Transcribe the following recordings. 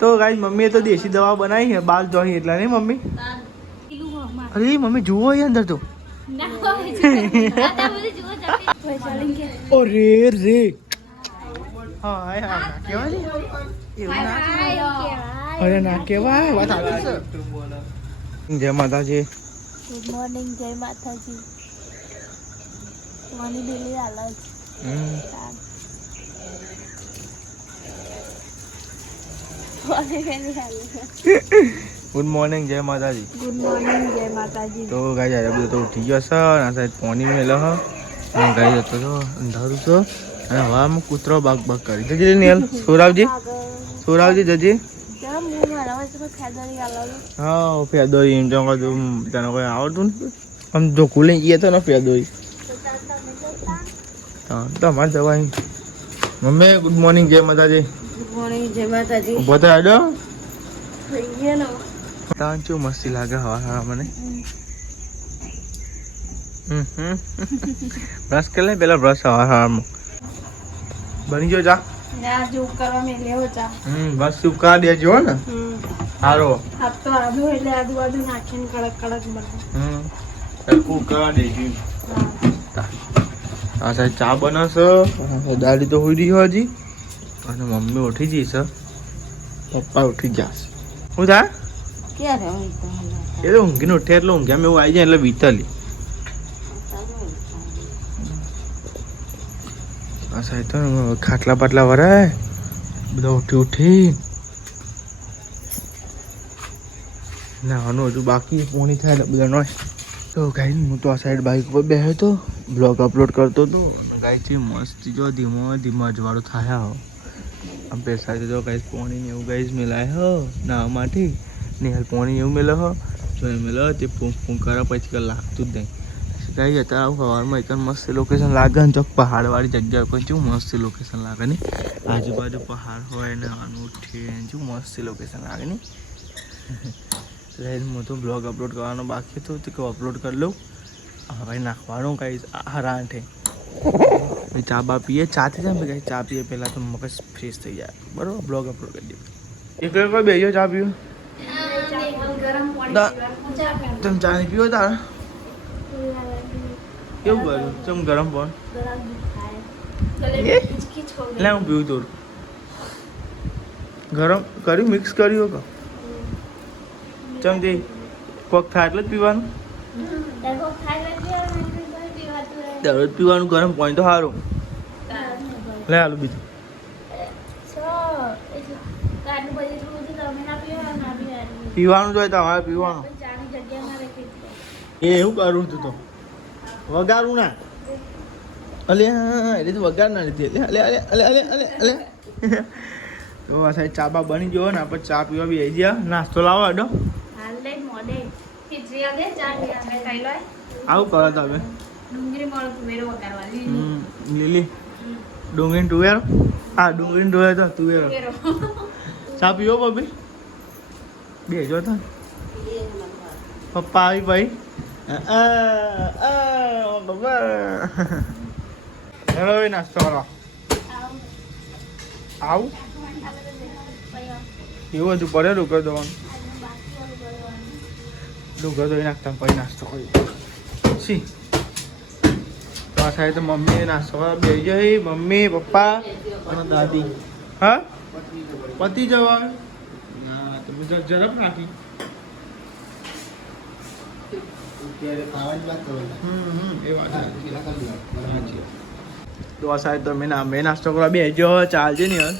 તો ગાઈસ મમ્મીએ તો દેશી દવા બનાવી છે બાલ જોઈ એટલા નહીં મમ્મી. અરે મમ્મી જુઓ અહીં અંદર તો. અરે રે હા હા કેવાય એવું ના અરે ના કેવાય વાત આવી છે. જય માતાજી. ગુડ મોર્નિંગ જય માતાજી. મને દિલ્હી આલા ગુડ મોર્નિંગ જય માતાજી. ગુડ મોર્નિંગ જય માતાજી. તો ગાઈસ આજે બધું તો ઉઠી ગયો છે અને સાહેબ પાણી મેલો હ અને ગાઈસ હતો તો અંધારું છે અને હવામાં કૂતરો બાગ બાગ કરી જજી નેલ સોરાવજી જજી હા ફેદોરી એમ તો તને કોઈ આવડતું નથી આમ જો ખુલી ગઈ તો ને ફેદોરી હા તમારે જવા મમ્મી ગુડ મોર્નિંગ જય માતાજી. ગુડ મોર્નિંગ જય માતાજી. ઉભો થાય આડો થઈ ગયા ને તાન ચો મસ્તી લાગે હવા હવા મને. બ્રશ કરી લે પેલા બ્રશ હવા હવામાં બની ગયો ચા. ના જો કરવા મે લેવો ચા. બસ સુકા દેજો ને હારો આ તો આદુ એટલે આદુ નાખીને કડક કડક બને. કુકા દેજો આ સાહેબ ચા બનાવશે દાદી તો હોઈ રહી હજી અને મમ્મી ઉઠી જઈ છે પપ્પા ઉઠી જશે. શું થાય ક્યારે એ તો ઊંઘીને ઉઠે એટલે ઊંઘ્યા મેં એવું આવી જાય એટલે વિતલી આ સાહેબ તો ખાટલા પાટલા વરાય બધા ઉઠી ઉઠી નાવાનું હજુ બાકી પોણી થાય એટલે બધા નોય. તો ગાઈ હું તો આ સાઈડ બાઇક પર બેઠો તો બ્લોગ અપલોડ કરતો હતો ગાઈ છે મસ્ત જો ધીમો ધીમો અજવાળો થાય હો આમ પૈસા તો ગાઈસ પોણી એવું ગાઈસ મિલાય હો નાવા માટે નિહાલ પોણી એવું મેલો હો જો એ મેલો તે ફૂંક ફૂંક કરે પછી કંઈ લાગતું જ નહીં ગાઈ અત્યારે સવારમાં એક મસ્ત લોકેશન લાગે ને ચોક પહાડવાળી જગ્યા કોઈ કેવું મસ્ત લોકેશન લાગે ને આજુબાજુ પહાડ હોય ને આનું ઉઠીને કેવું મસ્ત લોકેશન લાગે ને. હું તો બ્લોગ અપલોડ કરવાનો બાકી હતો તો અપલોડ કરી લઉં હવે નાખવાનું કાંઈ હરાંઠે ચા બા પીએ ચાથી જાય કાંઈ ચા પીએ પહેલાં તો મગજ ફ્રેશ થઈ જાય બરાબર બ્લોગ અપલોડ કરી દઈએ. એક કોઈ બેજો ચા પીવો તમે ચા નહીં પીવો તારે કેવું કર્યું ચમ ગરમ પણ એટલે હું પીવું થોડું ગરમ કર્યું મિક્સ કર્યું કે ચમથી કોક થાય એટલે જ પીવાનું દરરોજ પીવાનું ગરમ પાણી તો સારું લે આલું બીજું પીવાનું જોઈએ તમારે પીવાનું એ એવું કરું તું તો વગાડું ના અલે એટલે તો વગાડ ના લીધી એટલે અલે અલે અલે અલે અલે તો આ સાહેબ ચા બા બની ગયો ને આપણે ચા પીવા બી આવી ગયા નાસ્તો લાવો અડો આવું કરો તમે લીલી ડુંગળી ટુવેરો હા ડુંગળી ટુવેરો તો ટુવેરો ચા પીવો બબી બેજો તો પપ્પા આવી ભાઈ હેલો નાસ્તો કરો આવું એવું હતું પડે રૂકો દવાનું ડુંગર ધોઈ નાખતા પછી નાસ્તો કરી સી તો આ થાય તો મમ્મી નાસ્તો કરવા બે જઈ મમ્મી પપ્પા અને દાદી હા પતિ જવા ના તમે ઝડપ નાખી એ વાત તો આ સાહેબ તમે મેં નાસ્તો કરવા બે જો ચાલજે ને યાર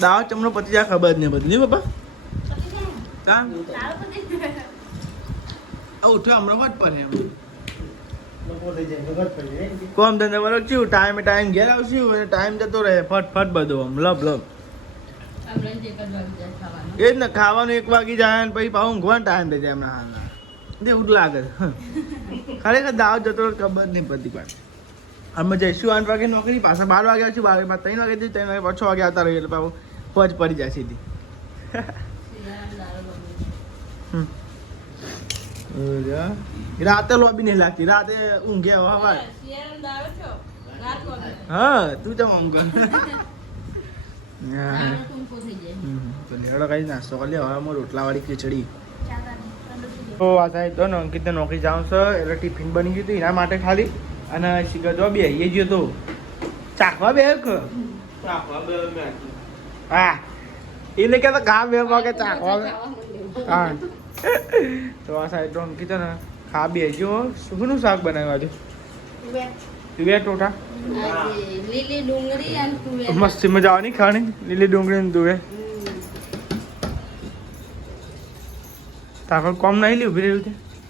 દાવા ચમનો પતિ જાય ખબર જ નહીં બધી નહીં પપ્પા હા ઉઠ્યો હમણાં વાત પર એમ કોમ ધંધા વાળો છું ટાઈમ ઘેર આવશું અને ટાઈમ જતો રહે ફટ બધો આમ લબ એ જ ને ખાવાનું 1 વાગી જાય ને પછી પાછું ઊંઘવાનો ટાઈમ થઈ જાય હમણાં હાલના એવું જ લાગે ખરેખર દાવત જતો ખબર નહીં પડતી પણ અમે જઈશું 8 વાગે નોકરી પાછા 12 વાગે આવશું 12 વાગે 3 વાગે 3 વાગે 6 વાગે આવતા રહીએ એટલે પાછું ફોજ પડી જાય સીધી રાતે લોબી નહીં લાગતી રાતે ઊંઘે હવા હા તું તો ઊંઘ તો લેવડો કઈ નાસ્તો કરી લે. હવે અમે રોટલાવાળી ખીચડી. તો આ સાહેબ તો અંકિત નોકરી જાઉં છે એટલે ટિફિન બની ગયું હતું એના માટે ખાલી. અને શીખર જો બે ગયો તો ચાખવા બે હા એને કે ખા બે કે ચાખવા હા. તો આ સાઈડ તો અંકિત ને ખા બે ગયો. શું શાક બનાવ્યું આજે? તુવેર ટોટા લીલી ડુંગળી અને તુવેર. મસ્ત મજા આવવાની ખાણી લીલી ડુંગળી અને તુવેર. તારે કોમ નહીં લી ઉભી રહ્યું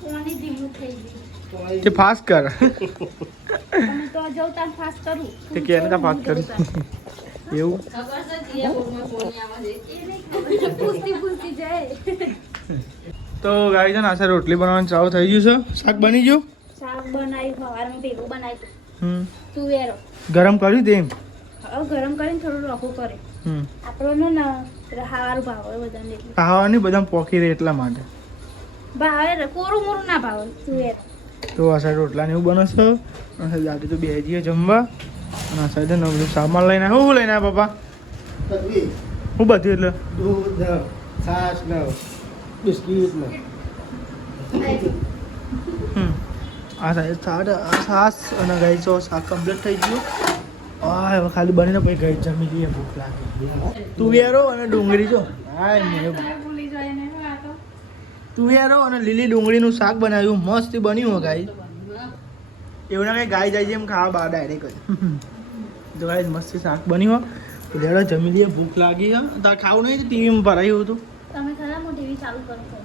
કોની ધીમું થઈ ગયું તે ફાસ્ટ કર અને તો જઉં તાર ફાસ્ટ કરું તે કે એને ફાસ્ટ કરી એવું. ખબર છે જીયા બોલમાં કોની આવાજ એ નહીં ખબર પૂછતી પૂછતી જાય. તો ગાઈ છે ને આશા રોટલી બનાવવાનું ચાલુ થઈ ગયું છે. શાક બની ગયું. શાક બનાવ્યું સવારમાં ભેગું બનાવ્યું હમ તુવેરો. ગરમ કર્યું તેમ. હવે ગરમ કરીને થોડું રખું કરે આપણને ને હાવારું ભાવે બધાને એટલે ખાવાની બધા પોકી રહે એટલા માટે. ભાવે કોરું મોરું ના ભાવે તુવેર. તો આ સાઈડ રોટલા ને એવું બને છે. અને દાદી તો બે જઈએ જમવા. અને આ સાઈડ ને બધું સામાન લઈને આવ્યા. શું લઈને આવ્યા પપ્પા? હું બધું એટલે દૂધ છાશ ને બિસ્કીટ ને આ સાઈડ છાશ અને ગાઈ તો શાક કમ્પ્લીટ થઈ ગયું. હા હવે ખાલી બનીને પછી ગાઈ જમી લઈએ. ભૂખ લાગે. તુવેરો અને ડુંગળી જો ભૂલી જાય ને આ તો તુવેરો અને લીલી ડુંગળીનું શાક બનાવ્યું. મસ્ત બન્યું હોય ગાઈ. એવું ના કઈ ગાય જાય છે એમ ખાવા બહાર ડાયરેક્ટ તો ગાઈ મસ્ત શાક બન્યું હોય. તો લેડો જમી લઈએ. ભૂખ લાગી છે. તારે ખાવું નહીં? ટીવીમાં ભરાયું હતું તમે ખરા હું ટીવી ચાલુ કરો છો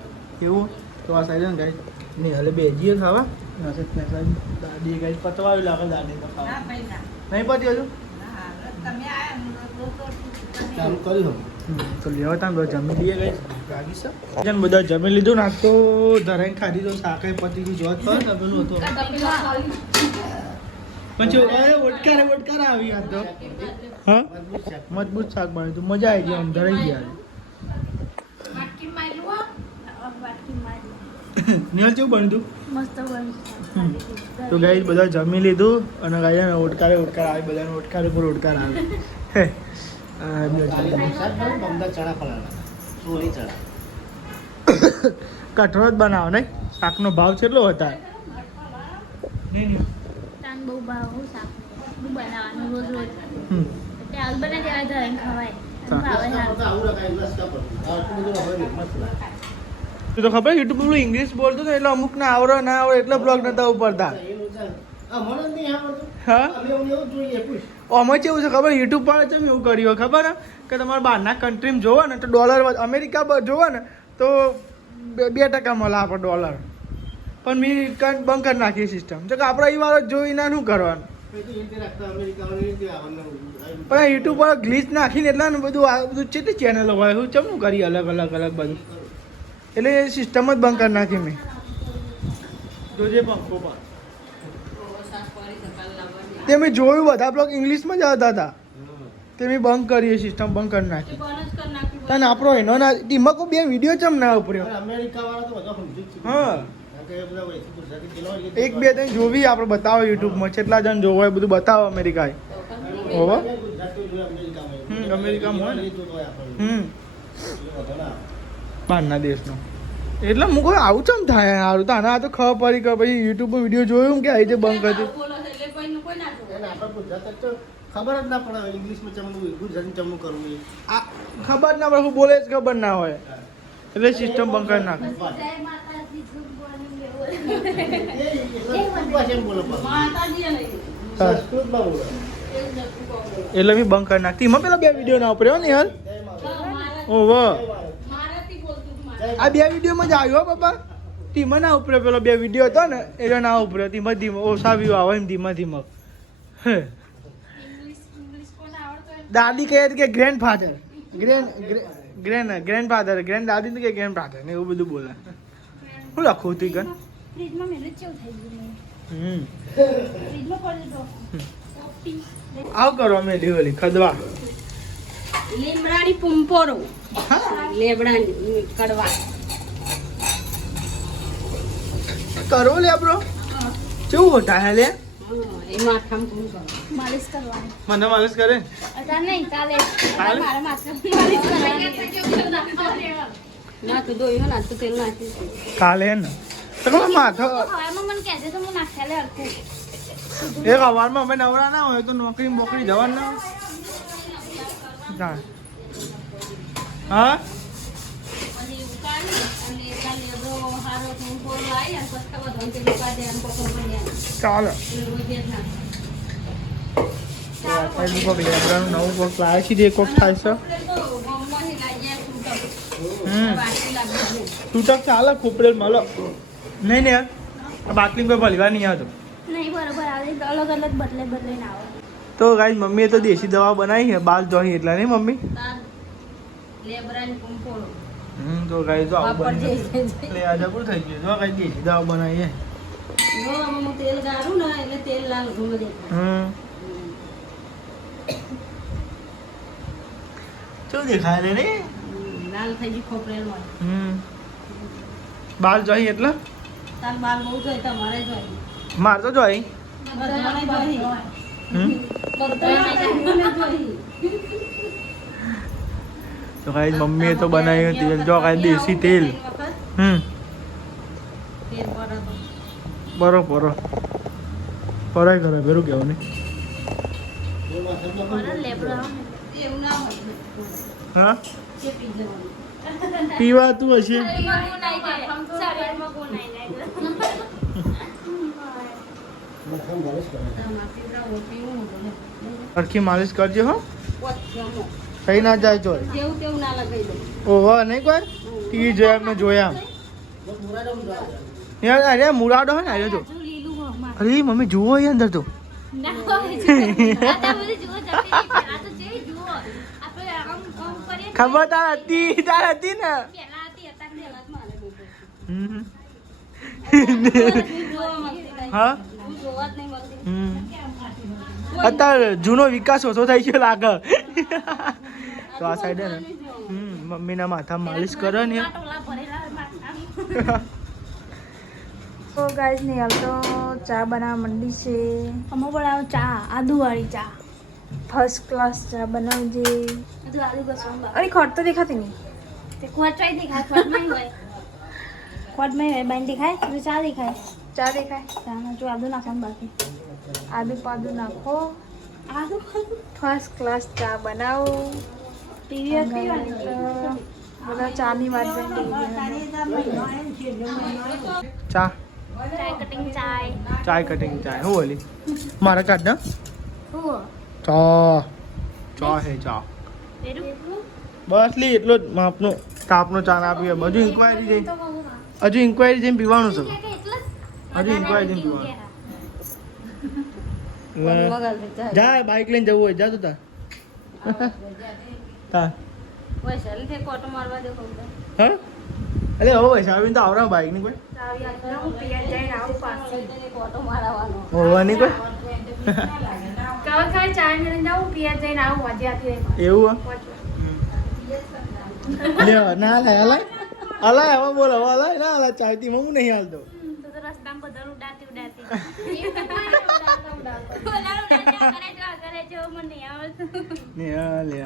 એવું. તો આ સાઈડ ને ગાઈ નહીં હલે બે જઈએ ખાવા. દાદી ગાઈ પતવાયું લાગે. દાદી તો ખાવા નહીં પતી હજુ. ચાલુ કર્યું. તો લેવા તા જમી લઈએ ગઈ લાગી છે. બધા જમી લીધું ના તો ધરાઈને ખાધી તો શાકે પતી ગયું. જોત પર પેલું હતું પછી ઓટકાર આવી આ તો હા મજબૂત શાક બન્યું હતું. મજા આવી ગઈ. આમ ધરાઈ ગયા. વાટકી માર્યું વાટકી માર્યું નિહાલ કેવું બન્યું હતું? મસ્ત બન્યું. તો ગાઈ બધા જમી લીધું અને ગાઈ ઓટકારે આવે. બધાને ઓટકાર ઉપર ઓટકાર આવે. બમદા ચણા પલાળા સોળી ચણા કઠોળ જ બનાવો નહીં. શાકનો ભાવ કેટલો હતા? તાન બહુ ભાવ શાક બનાવવાનું રોજ રોજ તે આલ બને દેવા ધરાઈને ખવાય ભાવે સારું. આવું રખાય રસ્તા પર આટલું બધું હોય ને મસ્ત તો ખબર યુટ્યુબ પેલું ઇંગ્લિશ બોલતો હતો એટલે અમુક ના આવડે ના આવડે એટલે બ્લોગ નતા ઉપરતા. મને નહીં આવડતું. હા અમે એવું જોઈએ પૂછ આમાં કેવું છે ખબર? યુટ્યુબ પર છે એવું કર્યું હોય ખબર ને કે તમારે બહારના કન્ટ્રીમાં જોવો ને તો ડોલર અમેરિકા જોવો ને તો 2% મળે આપણે ડોલર. પણ મેં બંધ કરી નાખી સિસ્ટમ. જો કે આપણે એ વાર જોઈને શું કરવાનું. પણ યુટ્યુબ પર ગ્લિચ નાખીને એટલે ને બધું આ બધું કેટલી ચેનલો હોય હું ચમનું કરી અલગ બધું. એટલે એ સિસ્ટમ જ બંધ કરી નાખી મેં. જોજે પંખો પર તે મેં જોયું બધા બ્લોગ ઇંગ્લિશમાં જ આવતા હતા. તે મેં બંધ કરી સિસ્ટમ બંધ કરી નાખી. તને આપણો એનો ના ટીમમાં કોઈ બે વિડીયો ચમ ના ઉપર્યો. અમેરિકા વાળા તો બધા સમજી જ છે. હા કારણ કે એ બધા વૈથી ગુજરાતી પેલો એક બે ત્રણ જોવી આપણે બતાવો યુટ્યુબમાં કેટલા જણ જોવો એ બધું બતાવો અમેરિકાએ. હોવા ગુજરાતી જોઈએ અમેરિકામાં. અમેરિકામાં હોય ને આપણને બહારના દેશનો. એટલે હું કોઈ આવું ચમ થાય સારું તો આના તો ખબર પડી કે ભાઈ યુટ્યુબમાં વિડીયો જોયું કે આવી રીતે બંધ કરી. એને આપણે ગુજરાત જ તો ખબર જ ના પડે ઇંગ્લિશમાં ચમનું ગુજરાતી ચમનું કરવું એ આ ખબર ના પડે હું બોલે જ ખબર ના હોય એટલે સિસ્ટમ બંધ કરી નાખે. જય માતાજી ગુડ મોર્નિંગ સંસ્કૃતમાં બોલે. એટલે મેં બંધ કરી નાખતી. એમાં પેલા બે વિડીયો ના ઉપર્યો ને યાર. ઓહો આ બે વિડીયોમાં જ આવ્યો બાપા. ધીમા ના ઉપરે પેલો બે વિડીયો હતો ને એટલે ના ઉપરે ધીમા ધીમા ઓછા વ્યૂ આવે એમ ધીમા ધીમા. દાદી કહે કે grandfather grandfather grand દાદી કે ગ્રેન્ડ ફાધર ને એવું બધું બોલે. શું લખું હતી કન ફ્રીજમાં મેલે ચેવું થઈ ગયું ફ્રીજમાં પડી દો આવ કરો અમે લીવલી ખદવા લીમડાની પુંપોરો લેબડાની કડવા કરો લે બ્રો કેવું હોતા હે લે માલિશ કરવાની મને માલિશ કરે અત્યારે નહીં કાલે કાલે? મારા માથે માલિશ કરવાની કાલે હે ને તો તમે માથો હવામાં મને કહેજે તો હું નાખ્યા લે હરખું એક અવારમાં અમે નવરા ના હોય તો નોકરી બોકરી જવાનું ના હોય જાય. હા ચાલો આપણે કોઈક લેબરાનું નવું કોઈક લાવે છે જે કોઈક થાય છે તૂટક ચાલે ખોપરેલ મળો નહીં ને યાર આ બાટલી કોઈ ભલવા નહીં આવતો નહીં બરોબર આવે અલગ અલગ બદલે ના આવે તો ગાઈસ મમ્મીએ તો દેશી દવા બનાવી છે બાલ જોઈ એટલા નહીં મમ્મી તો ગાઈસ તો આવું બની એટલે આ જબરું થઈ ગયું જો ગાઈસ દેશી દવા બનાવી છે તેલ ગાળું ને એટલે તેલ લાલ ઘૂમ દે શું દેખાય રે ને લાલ થઈ ગઈ ખોપરેલમાં બાલ જોઈ એટલે તાર બાલ બહુ જોઈ તમારે જોઈ માર તો જોઈ બધાને જોઈ તો ગાઈસ મમ્મીએ તો બનાવ્યું તેલ જો ગાઈસ દેશી તેલ તેલ બરો પરાય કરે ભેરું કેવું નહીં એવું ના હોય હા કે પી જવાનું પીવાતું હશે સરખી માલિશ કરજો હો થઈ ના જાય ચોર જેવું તેવું ના લગાઈ દે ઓહો નહીં કોઈ ટીવી જોયા મેં જોયા યાર અરે મુરાડો હે ને અરે જો અરે મમ્મી જુઓ અહીં અંદર તો ખબર તાર હતી ને હા અત્યારે જૂનો વિકાસ ઓછો થઈ ગયો લાગે તો આ સાઈડ ને મમ્મીના માથા માલિશ કરે ને તો ગાઈસ ને હાલ તો ચા બનાવવા માંડી છે અમે બનાવો ચા આદુવાળી ચા ફર્સ્ટ ક્લાસ ચા બનાવજે આદુ ઘસવાનું અરે ખોટ તો દેખાતી નહીં તે ખોટ ચાઈ દેખાય ખોટમાં હોય ખોટમાં હોય બાઈન દેખાય તો ચા દેખાય ચામાં જો આદુ નાખવાનું બાકી આદુ પાદુ નાખો આદુ ફર્સ્ટ ક્લાસ ચા બનાવો ટીવી બધા ચાની વાત ચા ચાય કટિંગ ચાય ચાય કટિંગ ચાય હું બોલી મારા કાઢ ના હું ચા ચા હે ચા પેરું બસ લી એટલો જ માપનો તાપનો ચા ના આપીએ હજુ ઇન્ક્વાયરી જઈને પીવાનું છે હજુ ઇન્ક્વાયરી જઈને પીવાનું જા બાઇક લઈને જવું હોય જા તું તાર વૈશાલી કોટો મારવા દે કહું હા અરે હવે પૈસા આવીને તો આવરા બાઇક ની કોઈ કોટો મારવાનો હોવા નહીં કોઈ એવું લે ના લે અલાય હવે બોલ હવે અલાય ના અલાય ચાલતી હું નહીં હાલતો ને લે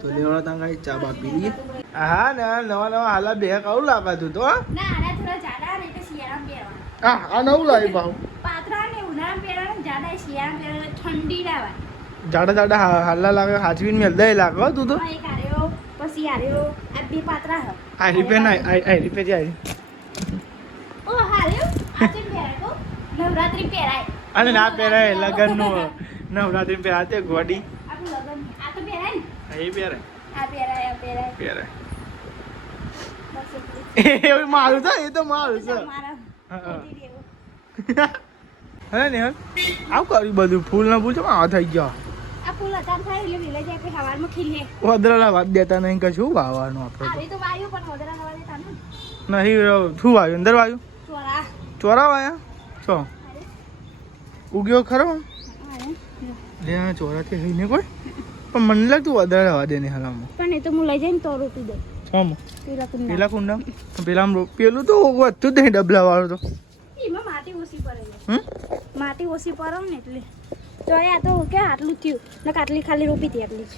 તો લેવા તા ગાઈ ચા બા પી લઈએ હા ને નવા હાલા બે કઉ લાગાતું તો હા આ નવું લાવી ભાવ જાડા હાલા લાગે હાચવીને મેલ દે લાગે તું તો પછી આર્યો આ બે પાત્રા હ આ રીપે ના આ રીપે જાય ઓ હાર્યો આ ચેન પહેરાય તો નવરાત્રી પહેરાય અને ના પહેરાય લગન નું નવરાત્રી પહેરાતે ગોડી આપણું લગન આ તો પહેરાય ને એ પહેરાય આ પહેરાય પહેરાય બસ એટલું. એ મારું છે એ તો મારું છે મારા હા. ખોટી દેવું. હે ને આવું કર્યું બધું ફૂલ ના પૂછો આ થઈ ગયો આ ફૂલ અતાર થાય એટલે વિલે જાય આપણે હવારમાં ખીલે વદરાના વાત દેતા નહીં કશું વાવવાનું આપણે આવી તો વાયુ પણ વદરા હવા દેતા ને તો નહીં શું વાયું અંદર વાયું ચોરા ચોરા વાયા છો ઉગ્યો ખરો અરે લે આ ચોરાથી લઈને કોઈ પણ મને લાગતું વધારે હવા દે ને હાલામાં પણ એ તો હું લઈ જઈને તો રોપી દે ઓમ પેલા કુંડા પેલા કુંડા પેલા પેલું તો વધતું જ નહીં ડબલા વાળું તો એમાં માટી ઓછી પડે છે. હમ માટી ઓછી પડે ને એટલે તો આ તો કે આટલું થયું ને આટલી ખાલી રોપી હતી આટલી જ.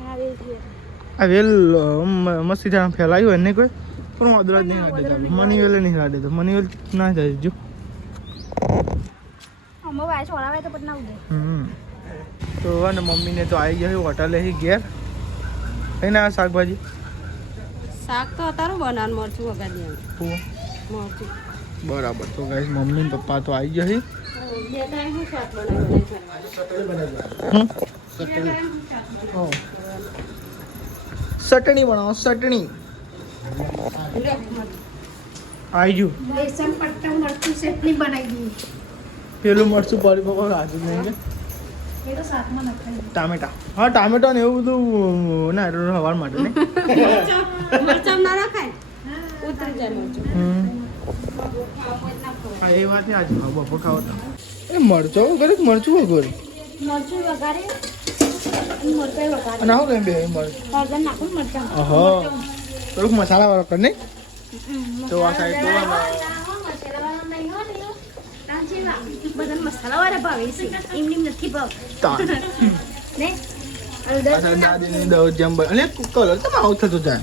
હા વેલ થયું. આ વેલ મસ્તી ત્યાં ફેલાયું એને કોઈ પણ વાદળા જ નહીં કાઢે મની વેલે નહીં કાઢે તો મની વેલ ના જાય જો અમે વાય છોડાવે તો પણ ના ઉડે. તો અને મમ્મીને તો આવી ગઈ હોટલે ઘેર કઈ ના શાકભાજી શાક તો તારું બનાવવાનું મરચું વગાડી મરચું બરાબર તો ગાઈસ મમ્મી ને પપ્પા તો આવી ગયા બે ટાઈમ હું શાક બનાવી ચટણી બનાવો ચટણી આવી ગયું બેસન પટ્ટા મરચું ચટણી બનાવી દીધી. પેલું મરચું પડી પકડ રાજુ નહીં કે એ તો શાકમાં નખાય. ટામેટા હા ટામેટા ને એવું બધું ના હવાર માટે ને મરચાં ના રખાય ઉતરી જાય મરચું હા એ વાત આજે બપોર ખાવા એ મરચો વગર મરચું વગર મરચું વઘારે અને મરચાઈ વઘારે અને આવું કેમ બે મરચ હળદર નાખું ને મરચાં. હા થોડુંક મસાલા વાળો કર નહીં તો આ સાઈડ તો બધા મસાલા વાળા ભાવે છે એમને નથી ભાવતા ને આ સાઈડ દાદીની દવા જેમ અને કલર તો આવું થતો જાય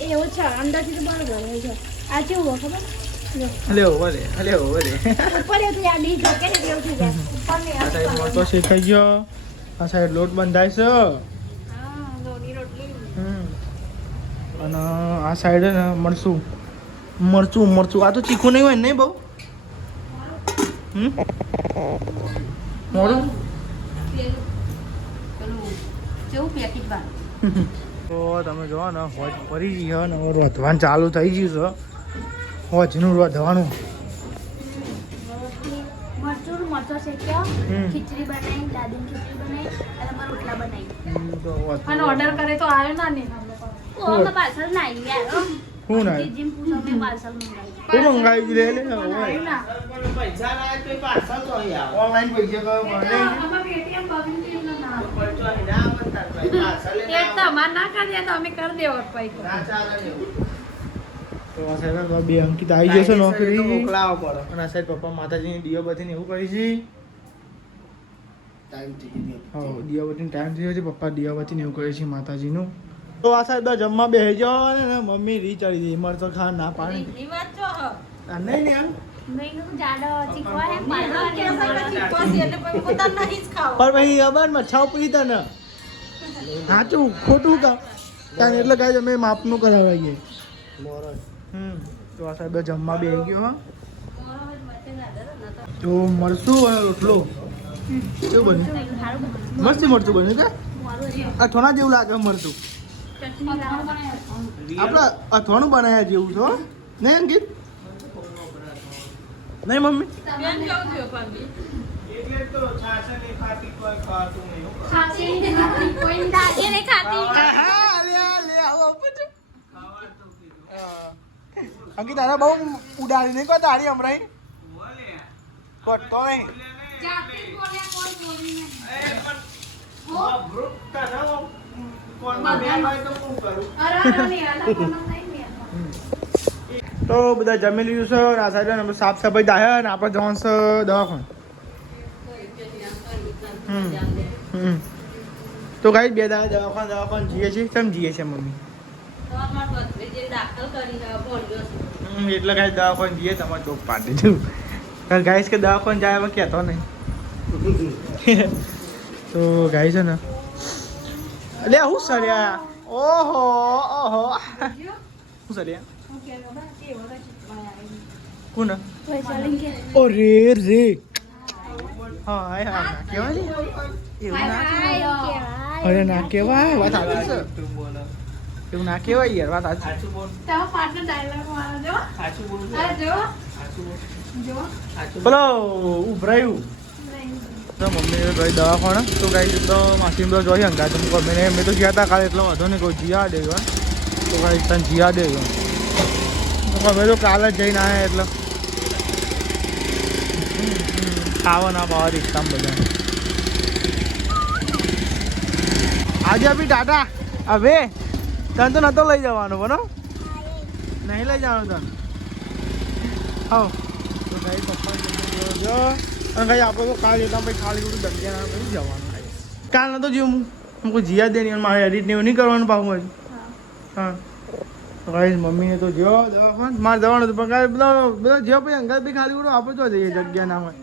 એ એવું છે અંદરથી તો બરોબર હોય છે. આ કેવું હોય ખબર જો લેવો વરે લેવો વરે ઉપર એવું આ ડી ઢોકે ને એવું થઈ જાય ઉપર ને આ સાઈડ મરચો શેકાઈ ગયો આ સાઈડ લોટ બંધાય છે હા લોની રોટલી અને આ સાઈડ ને મરચું મરચું મરચું આ તો ચીખું નહીં હોય ને બહુ મોડું કેવું પેકેટ બહાર તો તમે જો ને હોજ ફરી ગઈ ને હવે રોધવાનું ચાલુ થઈ ગયું છે હોજનું રોધવાનું મરચું મરચો શેક્યો ખીચડી બનાવી દાદીની ખીચડી બનાવી અને અમારા રોટલા બનાવી અને ઓર્ડર કરે તો આવ્યો ના ને ઓ અમે પાર્સલ ના આવી યાર શું ના જીમ પૂછો મેં પાર્સલ મંગાવ્યું શું મંગાવી લે લે આવ્યું ના પૈસા લાવે તો પાર્સલ તો અહીં આવે ઓનલાઈન પૈસા કયો મળે અમાર પેટીએમ બાબીન થી ના પડતો અહીં ના આવતા પાર્સલ એ તમાર ના કરી તો અમે કરી દેવો પૈકો ના ચાલે ને એવું. તો આ સાઈડ બે અંકિત આવી જશે નોકરી મોકલાવો પડે અને આ સાઈડ પપ્પા માતાજીની દિયોબતીને એવું કરી છે ટાઈમ થઈ ગયો હા દિયાબતીનો ટાઈમ થયો છે પપ્પા દિયાબતીને એવું કરે છે માતાજીનું તો આ સાઈડ જમવા બેસી જાઓ ને મમ્મી રી ચડી ગઈ મરતો ખા ના પાણી એ વાત જો આ નહીં ને આમ મેનું જાડો ચીકવા હે પાડો કે એટલે પછી પોતાના નહીં જ ખાવ પણ ભાઈ અબાર મચ્છાઓ પી તને સાચું ખોટું કામ ત્યાં એટલે કાંઈ અમે માપનું કરાવાઈએ મોરસ તો આ સાહેબ જમવા બેસી ગયો હા તો મરચું અને રોટલો કેવું બન્યું મસ્ત મરચું બન્યું કે અથોણા જેવું લાગે મરચું આપણે અથોણું બનાવ્યા જેવું છો નહીં અંકિત નહીં મમ્મી એટલે તો છાશે નહીં ખાતી કોઈ ખાતું નહીં ખાતી કોઈ દાદી નહીં ખાતી અંકિત તારા બહુ ઉડાડી નહીં કોઈ તારી હમણાં કટતો નહીં જાતે બોલ્યા કોઈ બોલી નહીં અરે નહીં આલા કોણ નહીં મેં તો બધા જમી લીધું છે અને આ સાઈડ ને સાફ સફાઈ થાય ને આપણે જવાનું છે દવાખાને તો ગાઈ બે દાડા દવાખાને જઈએ છીએ કેમ જઈએ છીએ મમ્મી દાખલ કરીને ભણ્યો એટલે ગાઈ દવાખાને જઈએ તમારે ચોક પાડી દીધું કારણ ગાઈશ કે દવાખાને જાય હવે કહેતો નહીં તો ગાઈ છે ને અલે હું સર્યા ઓહો ઓહો હું સર્યા કોણ પૈસા લઈને કે અરે રે હા હાય હા ના કહેવાય ને એવું ના અરે ના કહેવાય વાત સાચી છે એવું ના કહેવાય યાર વાત સાચી તમે પાટનો ડાયલોગ મારો જો સાચું બોલું અરે જો જો બોલો ઉભરાયું તો મમ્મી ગઈ દવાખાને તો ગાઈ તો માસી તો જોઈ અંગા તો મેં તો ગયા હતા કાલે એટલો વધો નહીં કોઈ જીયા દે તો ગાઈ તને જીયા દે અમે તો કાલે જ જઈને આવ્યા એટલે ખાવા ના પાવા રિક્ષામાં બધા આજે અભી ટાટા હવે તને તો નતો લઈ જવાનું બનો નહીં લઈ જવાનું તને હા તો ભાઈ પપ્પા જો અને ભાઈ આપણે તો કાલ જતા ભાઈ ખાલી ખોટું દંડિયા ના પછી જવાનું કાલ નતો જીવ હું કોઈ જીયા દે નહીં મારે એડિટ ને એવું નહીં કરવાનું પાછું હજી હા તો ભાઈ મમ્મીને તો જો દવાખાન મારે જવાનું હતું પણ કાલે બધા જ્યાં પછી અંગાત બી ખાલી ખોટું આપણે તો જઈએ જગ્યા ના હોય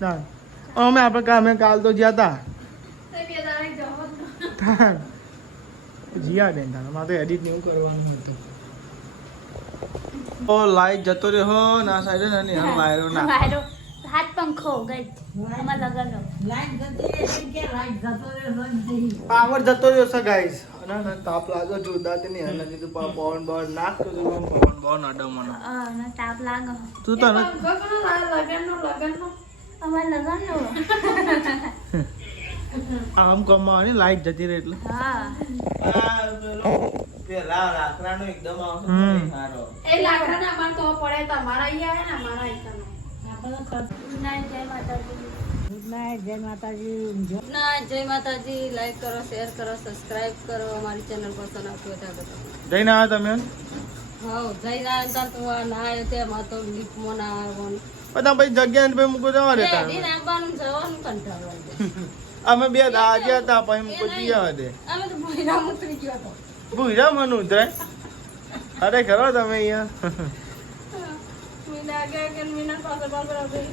ના અમે અમે કાલ તો જ્યાં હતા જીયા બેન તારે મારે તો એડિટ ને એવું કરવાનું હતું ઓ લાઈટ જતો રહ્યો ના સાઈડે ને નહીં વાયરો ના હાથ પંખો ગઈ અમાર લગનનો પાવર જતો રહ્યો છે ગાઈસ અને તાપ લાગ્યો જોરદાર તે નહીં હલા કીધું પવન બવન નાખતો તો પવન બવન અડો મને હા ના તાપ લાગે તું તને અમાર લગનનો આમ કમાવાની લાઈટ જતી રહે એટલે હા પેલા લાકડાનો એકદમ આવશે સારો એ લાકડાના અમાર તો પડે તમારા અહીંયા હે ને અમારા અહીંયા ગુડ નાઇટ જય માતાજી ગુડ નાઇટ જય માતાજી લાઈક કરો શેર કરો સબસ્ક્રાઇબ કરો અમારી ચેનલ પસંદ આવતી હોય તો જઈને આવ્યા તમે હા જય નારાયણ તું ના આવ્યો તેમાં તો લીપમાં ના આવવાનું બધા ભાઈ જગ્યા ને ભાઈ મૂકો જવા દેતા એડી નાખવાનું જવાનું કંટાળો અમે બે દાજ્યા હતા પછી મૂકો જવા દે અમે તો ભોયરા ઉતરી ગયો હતો ભૂરા મન ઉતરાય અરે ખરો તમે અહીંયા મીના કે મીના પાસે આવી